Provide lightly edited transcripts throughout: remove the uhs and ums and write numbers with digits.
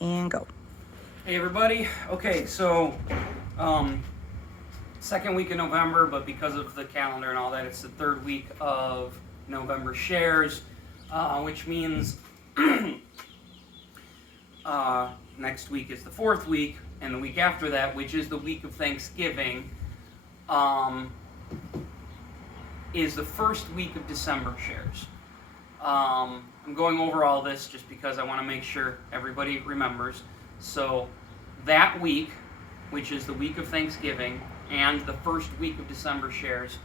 And go. Hey everybody. Okay, so second week of November, but because of the calendar and all that, it's the third week of November shares, which means next week is the fourth week, and the week after that, which is the week of Thanksgiving, is the first week of December shares. I'm going over all this just because I want to make sure everybody remembers. So that week, which is the week of Thanksgiving, and the first week of December shares,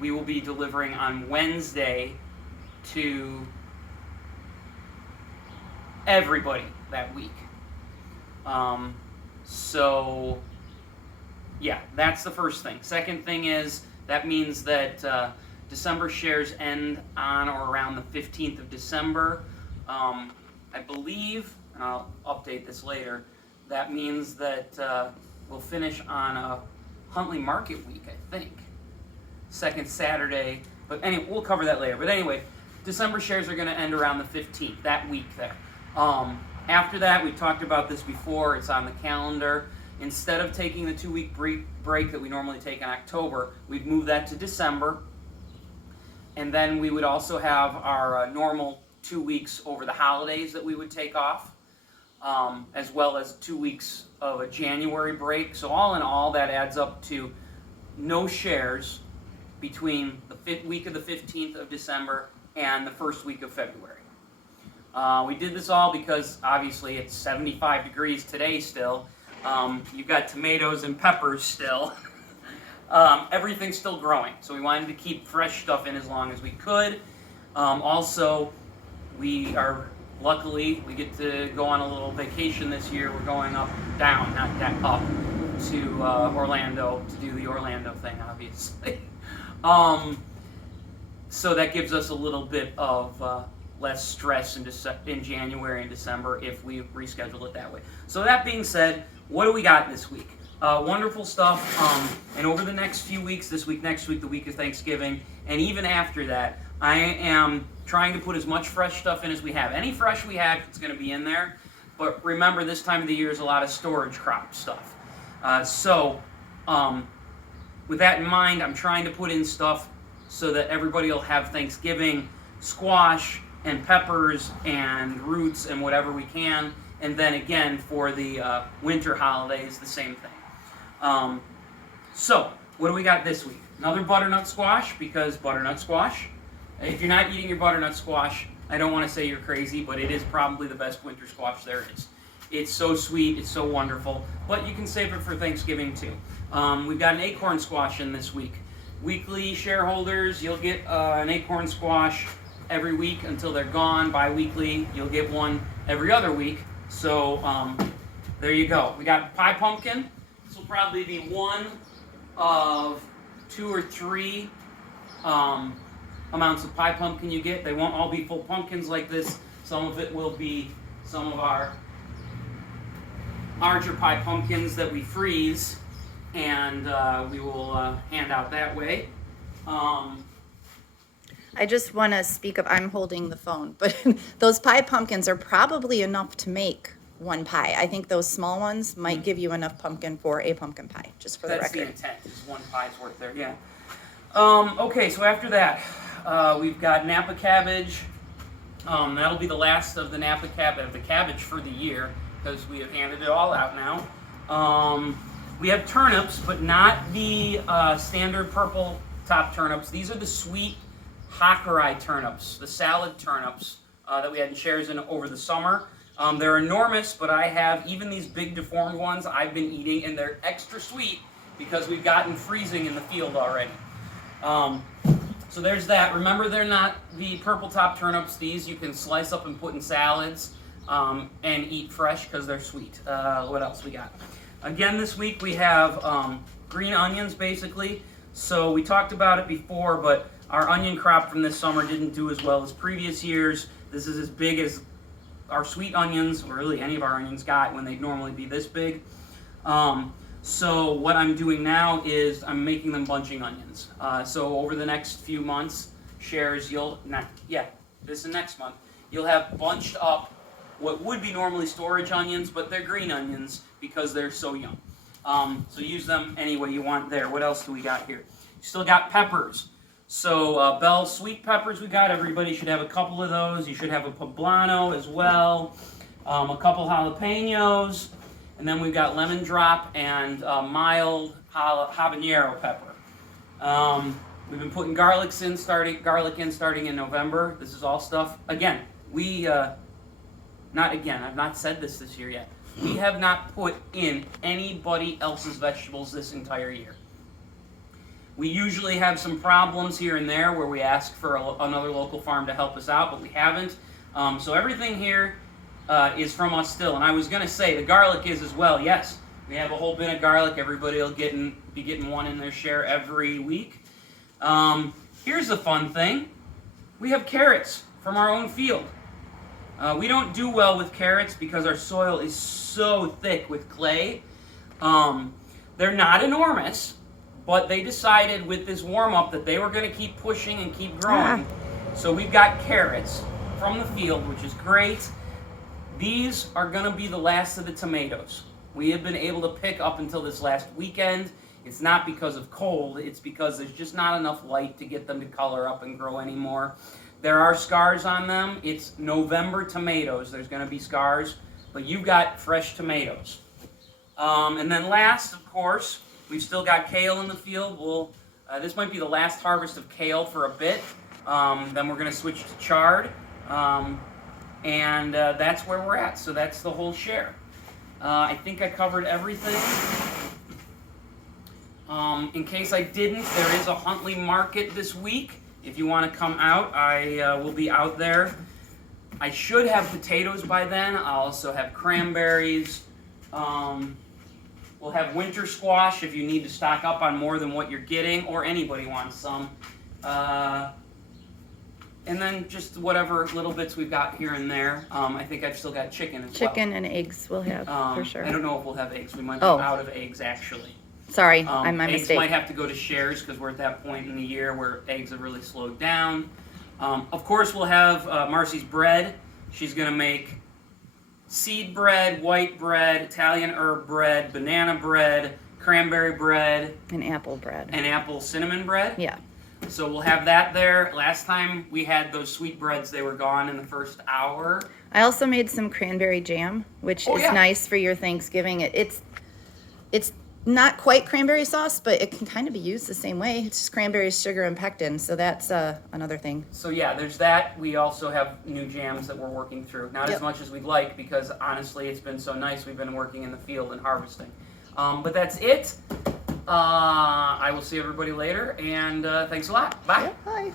we will be delivering on Wednesday to everybody that week. So, yeah, that's the first thing. Second thing is, that means that December shares end on or around the 15th of December. I believe, and I'll update this later, that means that we'll finish on a Huntley Market Week, I think. Second Saturday, but anyway, we'll cover that later. But anyway, December shares are going to end around the 15th, that week there. After that, we talked about this before, it's on the calendar. Instead of taking the 2-week break that we normally take in October, we'd move that to December. And then we would also have our normal 2 weeks over the holidays that we would take off, as well as 2 weeks of a January break. So all in all, that adds up to no shares between the week of the 15th of December and the first week of February. We did this all because obviously it's 75 degrees today still. You've got tomatoes and peppers still. Everything's still growing, so we wanted to keep fresh stuff in as long as we could. Also, we get to go on a little vacation this year. We're going down, not up, to Orlando to do the Orlando thing, obviously. So that gives us a little bit of less stress in January and December if we reschedule it that way. So that being said, what do we got this week? Wonderful stuff, and over the next few weeks, this week, next week, the week of Thanksgiving, and even after that, I am trying to put as much fresh stuff in as we have. Any fresh we have, it's going to be in there, but remember, this time of the year is a lot of storage crop stuff. With that in mind, I'm trying to put in stuff so that everybody will have Thanksgiving squash and peppers and roots and whatever we can, and then again, for the winter holidays, the same thing. So, what do we got this week? Another butternut squash, because butternut squash. If you're not eating your butternut squash, I don't want to say you're crazy, but it is probably the best winter squash there is. It's so sweet, it's so wonderful, but you can save it for Thanksgiving too. We've got an acorn squash in this week. Weekly shareholders, you'll get an acorn squash every week until they're gone. Bi-weekly, you'll get one every other week. So there you go. We got pie pumpkin. This will probably be one of 2 or 3 amounts of pie pumpkin you get. They won't all be full pumpkins like this. Some of it will be some of our larger pie pumpkins that we freeze, and we will hand out that way. I just want to speak up. I'm holding the phone, but those pie pumpkins are probably enough to make one pie. I think those small ones might give you enough pumpkin for a pumpkin pie, just for the That's record. the intent, is one pie's worth there, yeah. Okay, so after that, we've got Napa cabbage. That'll be the last of the Napa cabbage for the year, because we have handed it all out now. We have turnips, but not the standard purple top turnips. These are the sweet Hakurei turnips, the salad turnips that we had in shares in over the summer. They're enormous, but I have even these big deformed ones I've been eating, and they're extra sweet because we've gotten freezing in the field already. So there's that. Remember, they're not the purple top turnips. These you can slice up and put in salads and eat fresh because they're sweet. What else we got? Again, this week we have green onions, basically. So we talked about it before, but our onion crop from this summer didn't do as well as previous years. This is as big as our sweet onions, or really any of our onions, got when they'd normally be this big. So what I'm doing now is I'm making them bunching onions. So over the next few months, shares, this is next month, you'll have bunched up what would be normally storage onions, but they're green onions because they're so young. So use them any way you want there. What else do we got here? Still got peppers. So Bell sweet peppers we got. Everybody should have a couple of those. You should have a poblano as well. A couple jalapenos. And then we've got lemon drop and mild habanero pepper. We've been putting garlic in starting in November. This is all stuff. Again, I've not said this year yet. We have not put in anybody else's vegetables this entire year. We usually have some problems here and there where we ask for another local farm to help us out, but we haven't. So everything here is from us still. And I was going to say, the garlic is as well. Yes, we have a whole bin of garlic. Everybody will be getting one in their share every week. Here's the fun thing. We have carrots from our own field. We don't do well with carrots because our soil is so thick with clay. They're not enormous, but they decided with this warm-up that they were going to keep pushing and keep growing. So we've got carrots from the field, which is great. These are going to be the last of the tomatoes. We have been able to pick up until this last weekend. It's not because of cold, it's because there's just not enough light to get them to color up and grow anymore. There are scars on them. It's November tomatoes. There's going to be scars, but you've got fresh tomatoes. And then last, of course, we've still got kale in the field. This might be the last harvest of kale for a bit. Then we're going to switch to chard. And that's where we're at. So that's the whole share. I think I covered everything. In case I didn't, there is a Huntley market this week. If you want to come out, I will be out there. I should have potatoes by then. I'll also have cranberries. We'll have winter squash if you need to stock up on more than what you're getting, or anybody wants some. And then just whatever little bits we've got here and there. I think I've still got chicken as well. Chicken and eggs we'll have for sure. I don't know if we'll have eggs. We might be out of eggs, actually. Sorry, I'm my eggs mistake. Might have to go to shares because we're at that point in the year where eggs have really slowed down. Of course, we'll have Marcy's bread. She's going to make seed bread, white bread, Italian herb bread, banana bread, cranberry bread. And apple bread. And apple cinnamon bread. Yeah. So we'll have that there. Last time we had those sweet breads, they were gone in the first hour. I also made some cranberry jam, which is nice for your Thanksgiving. It's not quite cranberry sauce, but it can kind of be used the same way. It's just cranberries, sugar, and pectin, so that's another thing. So yeah, there's that. We also have new jams that we're working through. Not as much as we'd like because honestly it's been so nice. We've been working in the field and harvesting. But that's it. I will see everybody later, and thanks a lot. Bye. Bye.